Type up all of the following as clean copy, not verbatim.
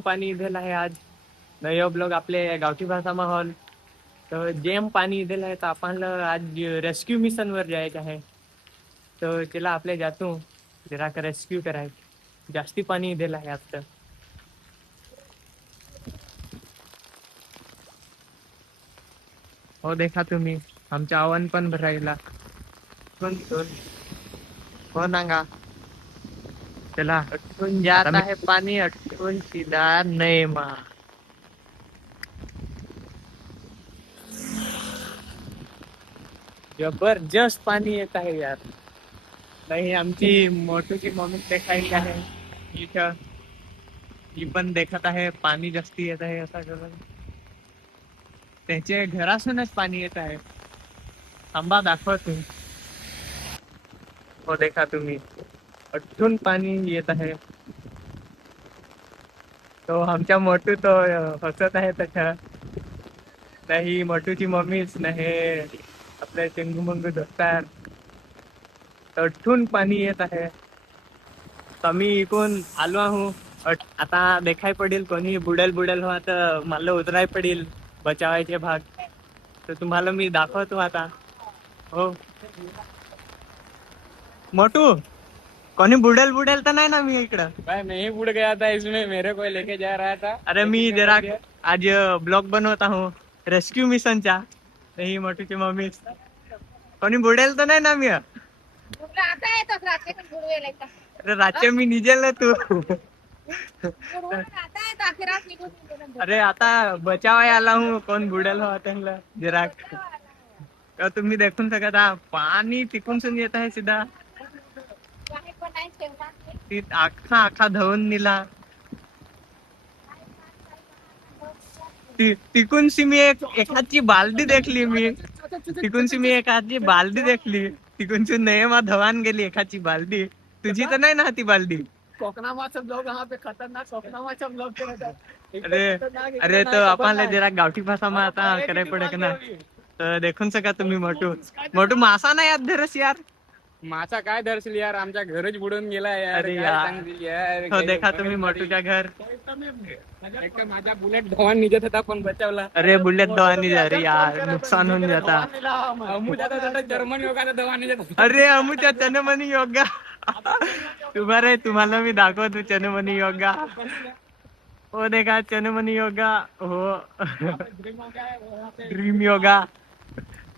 पाणी दिलं आहे आज नयो ब्लॉग आपले गावठी भाषा हॉल तर जेम पाणी दिलं आहे तर आपण आज रेस्क्यू मिशन वर जायचं आहे तर त्याला आपल्या जातो जरा रेस्क्यू करायचं जास्ती पाणी दिलं आहे आज तर हो देखा तुम्ही आमच्या आव्हान पण भरायला कोण हो सांगा चला अटकून जात आहे पाणी अटकून सीधा नाही मा जबरदस्त पाणी येत आहे यार नाही आमची मोठूची मम्मी देखायची आहे इथं ती पण देखत आहे पाणी जास्ती येत आहे असं करून त्याचे घरासूनच पाणी येत आहे थांबा दाखवतो हो देखा तुम्ही अठून पाणी येत आहे तो आमच्या मोठू तो हसत आहे त्याच्या नाही मोठूची मम्मीच नाही आपल्या चेंगू मंगू दोस्तार अठून पाणी येत आहे आम्ही इकून आलो आहो आता देखाय पडेल कोणी बुडेल हो तर मला उतराय पडेल बचावायचे भाग तर तुम्हाला मी दाखवतो आता हो मोटू कोणी बुडेल तर नाही ना मी इकडं भाई मैं ही बुड़ गया था इसमें मेरे को लेके जा रहा था अरे मी जरा आज ब्लॉग बनवता हूँ रेस्क्यू मिशनचा नाही मोठूची मम्मी कोणी बुडेल तर नाही ना मी अरे रातचे मी निजेल ना तू अरे आता बचावाय आला हूँ कोण बुडेल हो त्यांना जरा तर तुम्ही देखून शकता पाणी तिकून सुन येत आहे सीधा आखा धवून निला तिकून सी मी एखादी बालदी देखली मी तिकून सी मी एखादी बालदी देखली तिकून सी नयमा धवान गेली एखादी बालदी तुझी तर नाही ना ती बालदी कोकणामाचा ब्लॉग यहाँ पे खतरनाक कोकणामाचा ब्लॉग अरे तो आपल्याला जरा गावठी भाषा में आता कराय पडे ना तर देखून सका तुम्ही मोठू मासा नाही याद धरस यार मासा काय दर्शल यार आमच्या घरच बुडून गेला यार अरे काय यार. सांगतील यार हो देखा तुम्ही मोठूच्या घर एक तर माझा बुलेट धवान निघत होता पण बचावला अरे बुलेट धवानी अरे यार नुकसान होऊन जाता अमुदाचा जर्मन योगाचा धवान निघत होता अरे अमुच्या चनमनी योगा तुम्हाला मी दाखवतो चनमनी योगा हो देखा चनमनी योगा हो ड्रीम योगा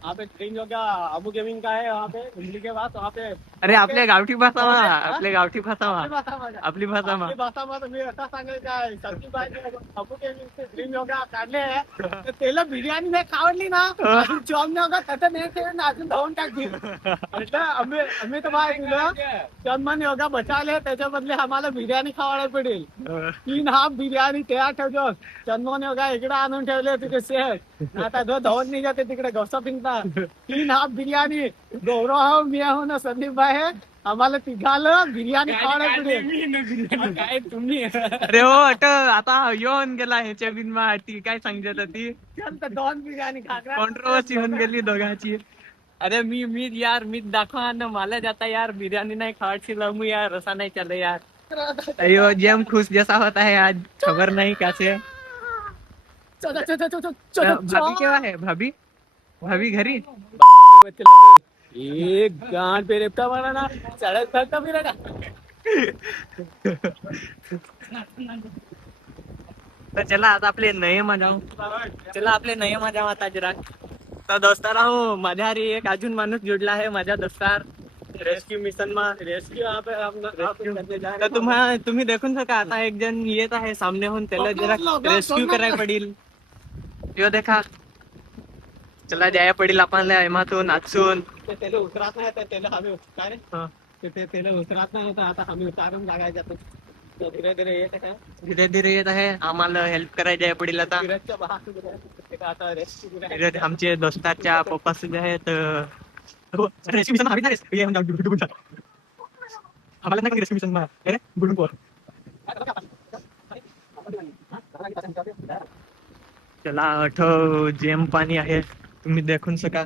वहाँ पे ट्रेन योगा अबू गेमिंग का है वहाँ पे दिल्ली के बाद वहाँ पे अरे आपल्या गावठी भाषा आपल्या गावठी भाषा आपली भाषा आपली भाषा तुम्ही असं सांगायचं आहे सचिनबाई अबू गेमिंग ड्रीम योगा काढले तर त्याला बिर्याणी नाही खावडली ना जॉब योगा त्याचं नाही ते अजून धावून टाकतील म्हटलं आम्ही तर बाय तुला जन्मन योगा बचावले त्याच्या बदले आम्हाला बिर्याणी खावायला पडेल 3 हाफ बिर्याणी तयार ठेवतो जन्मन योगा इकडे आणून ठेवले तिथे सेट आता जो धावून निघते तिकडे गौसा पिंकता 3 हाफ बिर्याणी गौरव मी आहो ना संदीप भाई आम्हाला तिघाला बिर्याणी खावायला पडेल काय तुम्ही अरे हो अट आता येऊन गेला ह्याच्या बिनमा ती काय सांगत ती 2 बिर्याणी खाकरा कॉन्ट्रोवर्सी होऊन गेली दोघांची अरे मी यार मी दाखवा ना मला जाता यार बिर्याणी नाही खावायची लमू यार रसा नाही चल यार अयो जेम खुश जैसा होता है आज खबर नहीं कैसे भाभी क्या है भाभी घरी एक गांड पे रेपटा मारा ना सड़क थकता फिर तर चला आता आपले नयमा जाऊ आता जरा तर दोस्तारा हो माझ्या हरी एक अजून माणूस जुडला आहे माझ्या दोस्तार रेस्क्यू मिशन मा तर तुम्ही देखून सका आता एक जण येत आहे सामनेहून त्याला जरा रेस्क्यू करायला पडेल यो देखा चला जाया पडेल आपल्याला एमातून नाचून त्याला उतरात नाही तर त्याला आम्ही काय त्याला उतरात नाही तर आता आम्ही उतारून लागायचा धीरे धीरे येत आहे आम्हाला हेल्प करायला पडेल आता आता रेस्क्यू आमचे दोस्ताच्या पप्पा सुद्धा आहेत चला आठव जेम पाणी आहे तुम्ही देखून सका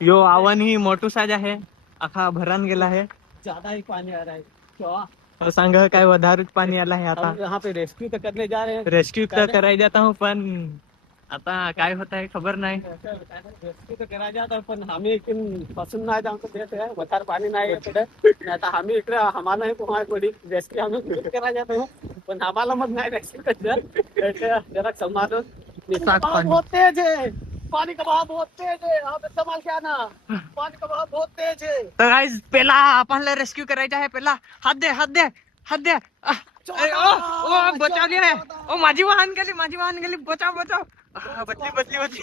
यो आव्हान ही मोठू साज आहे आखा भरान गेला आहे ज्यादा ही पाणी आ रहा है सांग काय वधारूच पाणी आला है आता. हम यहाँ पे रेस्क्यू तो करने जा रहे हैं. रेस्क्यू तर करायला जाता हूँ पण आता काय होत आहे खबर नाही. रेस्क्यू तो करायला जात आहे, पण आम्ही इकडून फसून नाही जाऊ देत आहे. वधार पाणी नाही आहे तिकडे. आणि आता आम्ही इकडे आम्हाला नाही पोहाय पडी रेस्क्यू आम्ही कुठे करायला जातो, पण आम्हाला मग नाही रेस्क्यू करायचं. जरा संभाळून. पाणी. बहुत तेज है, पानी का बहाव बहुत तेज है, यहाँ पे संभाल के आना. पानी का बहाव बहुत तेज है. तर गाईज पेला आपल्याला रेस्क्यू करायचा आहे. पेला हात दे हात दे हात दे. ओ बचावली आहे. ओ माझी वाहन गेली बचाव बचाव. बचली बचली बचली.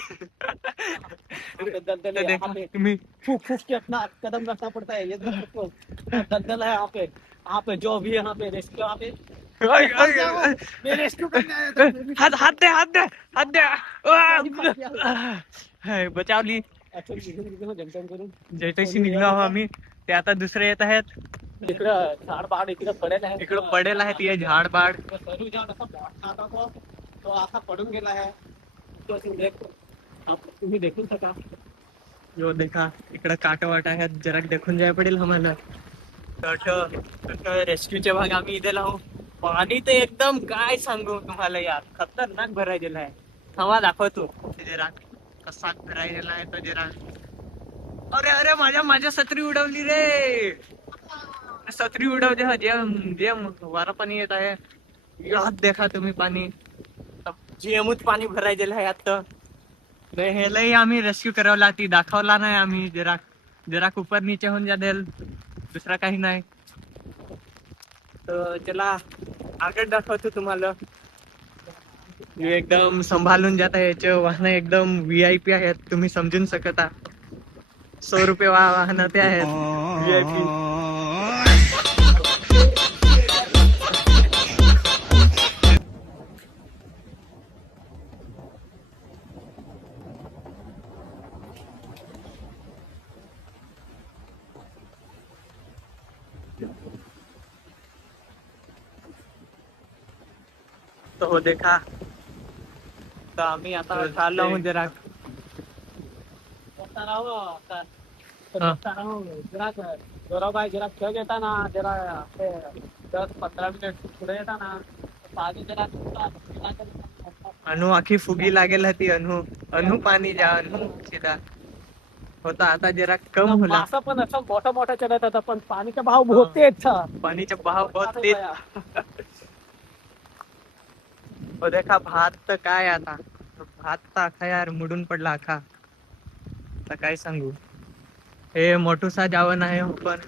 यहाँ पे तुम्ही फूक फूक के अपना कदम रखना पड़ता है. ये दलदल है यहाँ पे जो भी यहाँ पे रेस्क्यू यहाँ पे मैं रेस्क्यू करने आया था. हात दे. बचावली. जमजम करून जैतशी निघलो आहो आम्ही. ते आता दुसरे येत आहेत. इकडं झाड बाड इकडं पडेल आहे. इकडं पडेल आहे ते झाड बाड. सरू झाड असा मोठा होता तो असा पडून गेला आहे. तो तुम्ही देखू शका. यो देखा इकडं काट वाट आहे. जरा देखून जाय पडेल आम्हाला. रेस्क्यूचे भाग आम्ही इथे लावू. पाणी ते एकदम काय सांगू तुम्हाला यार खतरनाक भरायला आहे. हवा दाखवतो जरा कसा भरायला आहे तो जरा. अरे अरे माझ्या सत्री उडवली रे. सत्री उडवते जेम जेम वारा पाणी येत आहे. यात देखा तुम्ही पाणी जेमूत पाणी भरायला आहे आता. हेलाही आम्ही रेस्क्यू करवला ती दाखवला नाही आम्ही. जरा ऊपर नीचे होऊन जाईल दुसरा काही नाही. तर चला आगळ दाखवतो तुम्हाला. एकदम संभाळून जात आहे. याचे वाहन एकदम VIP आहेत. तुम्ही समजून शकता. 100 रुपये वाहन ते आहेत VIP. तो हो देखा. तर आम्ही आता चाललो आहोत जरा. गौरवभाई जरा खेळ घेता ना. जरा 10-15 मिनिट पुढे येता ना. पाणी जरा अनु आखी फुगी लागेल होती. अनु पाणी द्या. अनु सीधा होता आता जरा कम होला. मासा पण असं मोठा चलत होता, पण पाणीचा भाव बहुत तेज था. पाणीचा भाव बहुत तेज. हो देखा भात तर काय आता. भात तर अखा यार मुडून पडला अखा. आता काय सांगू. हे मोठूसा जावन आहे पण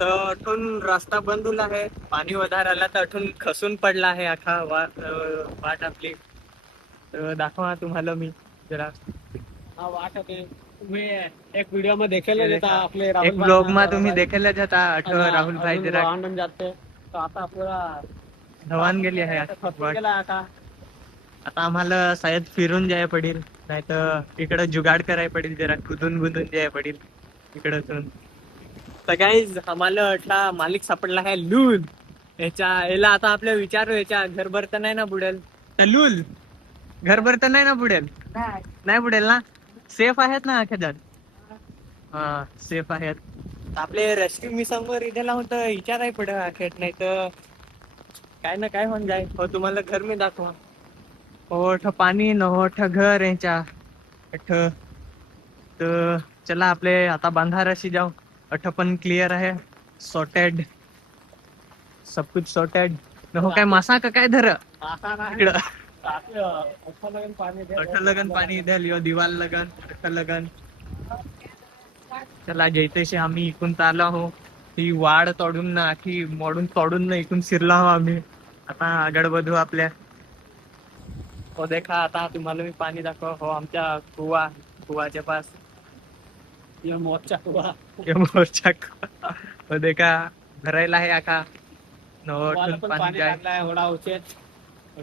तर अठून रस्ता बंद होला आहे. पाणी વધારે आला तर अठून खसून पडला आहे अखा वाट आपली. तर दाखवा तुम्हाला मी जरा. हा वाट होते. तुम्ही एक व्हिडिओ मध्ये देखेले देता आपले एक ब्लॉग मा तुम्ही देखेले जाता. राहुल भाई जरा आनंद जाते. तो आता पुरा धवान गेली आहे वाट. आता आम्हाला शायद फिरून जाय पडेल. नाही तर इकडं जुगाड करायला पडेल. जरा कुदून बुदून जाय पडेल इकडून. तर गाईज आम्हाला अठला मालिक सापडला आहे लूल. याला आता आपल्या विचारू याच्या घरभर तर नाही ना बुडेल. तर लूल घरभर तर नाही ना बुडेल. नाही बुडेल ना. सेफ आहेत ना अखेर. हा सेफ आहेत. आपले रेस्क्यू मिशनवर इथे लावून तर विचाराय पडेल अखेर. नाही तर काय ना काय होऊन जाईल. हो तुम्हाला घर मी दाखवा. ओठ पाणी न ओठ घर यांच्या अठ. तर चला आपले आता बांधाराशी जाऊ. अठ पण क्लिअर आहे. सॉर्टेड सब कुछ सॉर्टेड. हो काय मासा का काय धर इकडं. अठ लगन पाणी द्याल. यो दिवाल लगन अठ लगन. चला जैतेशी आम्ही इकून चाललो आहो. ही वाड तोडून ना आखी मोडून तोडून ना इकून शिरलो आहो आम्ही. आता आगळ बधू आपल्या. हो देखा आता तुम्हाला मी पाणी दाखव. हो आमच्या कुवाच्या पास. मोर्चा कुवा. मोर्चा कुवा. हो देखा भरायला आहे आखा. नवठून पाणी जाय. होडा उचेत.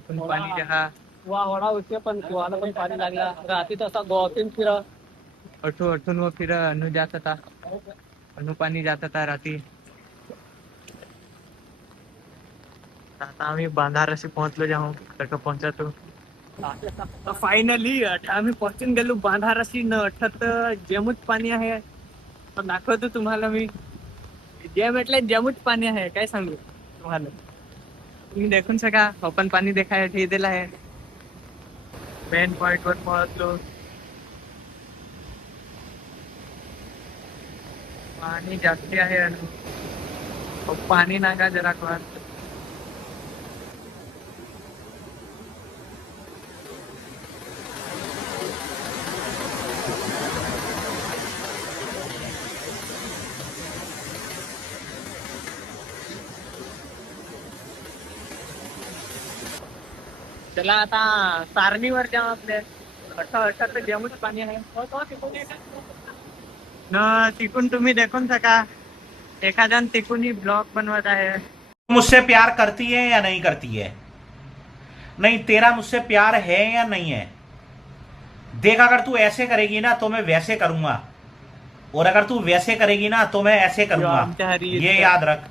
पाणी द्या. होडा उचे पण कुवाला पण पाणी लागला. रात्री तसा गोतीन फिर. अठून व फिर अनु जात होता. अनु पाणी जात होता रात्री. आता आम्ही बांधाराशी पोहोचलो जाऊ. तक पोहोचतो. फायनली आम्ही पोहोचून गेलो बांधाराशी. न अठ्ठत जेमूच पाणी आहे. दाखवतो तुम्हाला मी. जेम એટલે જેવું જ પાણી आहे काय सांगू तुम्हाला तुम्ही देखून सका ओपन पाणी देखाय ठेवलेलं आहे मेन पॉइंट वर पोहोचलो पाणी जास्ती आहे आणि पाणी नागा जरा वर चला आता सारणीवर जाऊ आपल्या अठ्ठा तर जेमूच पाणी आहे न तिकून तुम्ही देखून सका एखाद्यान तिकूनही ब्लॉग बनवत आहे मुझसे प्यार करती है या नहीं करती है नहीं तेरा मुझसे प्यार है या नहीं है देख अगर तू ऐसे करेगी ना तो मैं वैसे करूंगा और अगर तू वैसे करेगी ना तो मैं ऐसे आमच्या करूंगा हरी ये याद रख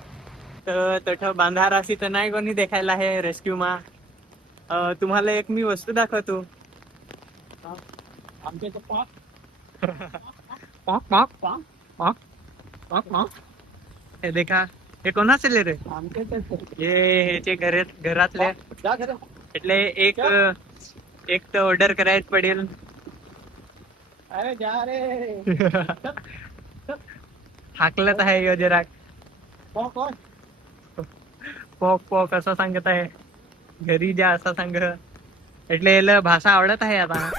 तर तठ बांधाराशी तर नाही कोणी देखायला आहे रेस्क्यू मा तुम्हाला एक मी वस्तू दाखवतो आमच्या इथं पाक pock pock pock pock pock pock हे देखा हे कोणाचे ले रे आमच्या इथं हे घरातले जा घरी. એટલે એક તો ઓર્ડર करायच पडेल अरे जा रे हाकलत आहे यो जरा कोण कोण पॉक पॉक असं सांगत आहे घरी जा असं सांग એટલે એला भाषा आवडत आहे आता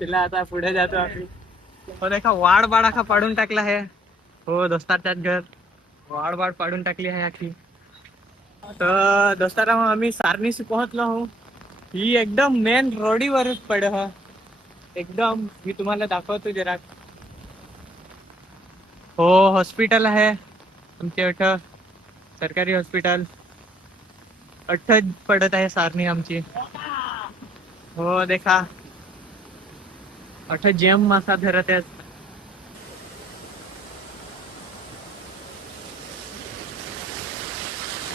तिला आता पुढे जातो आम्ही हो देखा वाड आखा पाडून टाकला आहे हो दोस्ताच्याच घर वाड पाडून टाकली आहे आखी तर दोस्तारा आम्ही सारणीशी पोहोचलो हो ही एकदम मेन रोडीवरच पडे हा एकदम मी तुम्हाला दाखवतो जरा हो हॉस्पिटल आहे आमच्या इथं सरकारी हॉस्पिटल पडत आहे सारणी आमची हो देखा जेम मासा धरत आहेत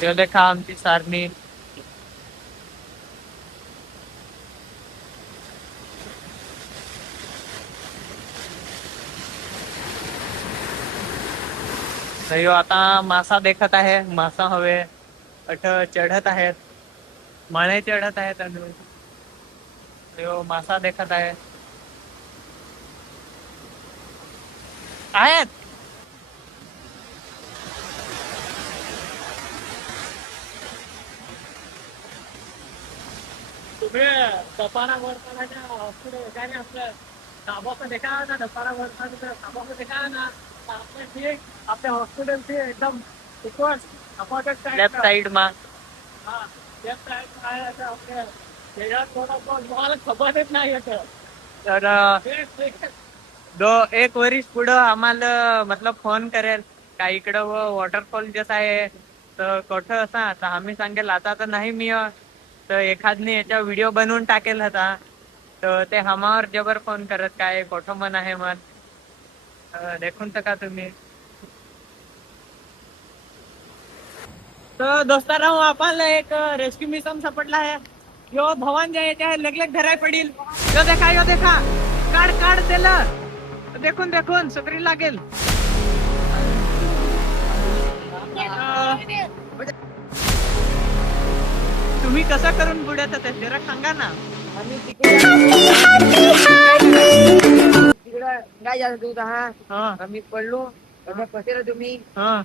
ते देखा आमची सारणी यो आता मासा देखत आहे मासा हवे चढत आहेत मळे चढत आहेत यो मासा देखत आहे आहेत तुम्ही दपारा वरताना पुढे काय नाही आपलं ताबाचं देखा ना दपारा वरताना ताबाचं देखा ना आपल्या ठीक आपल्या हॉस्पिटलची एकदम लेफ्ट साइड मा हा लेफ्ट साईड आहे आता आपल्या त्याच्यात थोडं मला खबरच नाही येत तर एक वर्ष पुढं आम्हाला मतलब फोन करेल का इकडं वॉटरफॉल जसा आहे तर कुठं असा तर आम्ही सांगेल आता तर नाही मी तर एखादने याचा व्हिडिओ बनवून टाकेल होता तर ते हमावर जबर फोन करत काय कोठं मन आहे मन देखून का तुम्ही तर दोस्तारा आपल्याला एक रेस्क्यू मिशन सापडला आहे यो भवन जे याच्या लगेच धराय पडील यो देखा काढ त्याला देखून सुकरी लागेल तुम्ही कसं करून बुड्यात ते जरा सांगा ना आम्ही तिकडे काय जात तू हा आम्ही पडलो फसेल तुम्ही हा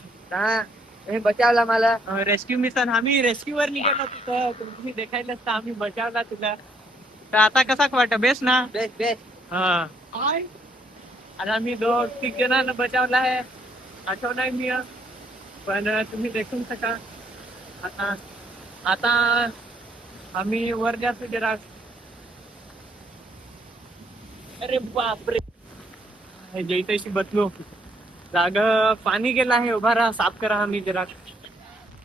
तुम्ही बचावला मला रेस्क्यू मिशन आम्ही रेस्क्यू वर निघालो तिथं तुम्ही देखायला तर आम्ही बचावला तुला तर आता कसा वाटत बेस्ट ना बेस्ट बेस्ट हा आणि आम्ही 2-3 जणांना बचावला आहे आठव नाही मी पण तुम्ही देखून सका आता आम्ही वर जातो जरा अरे बापरे जैतशी बसलो जाग पाणी गेला आहे उभा राहा साफ करा आम्ही जरा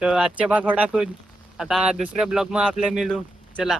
तर आजच्या भाग होडाकून आता दुसऱ्या ब्लॉग मध्ये आपल्या मिळू चला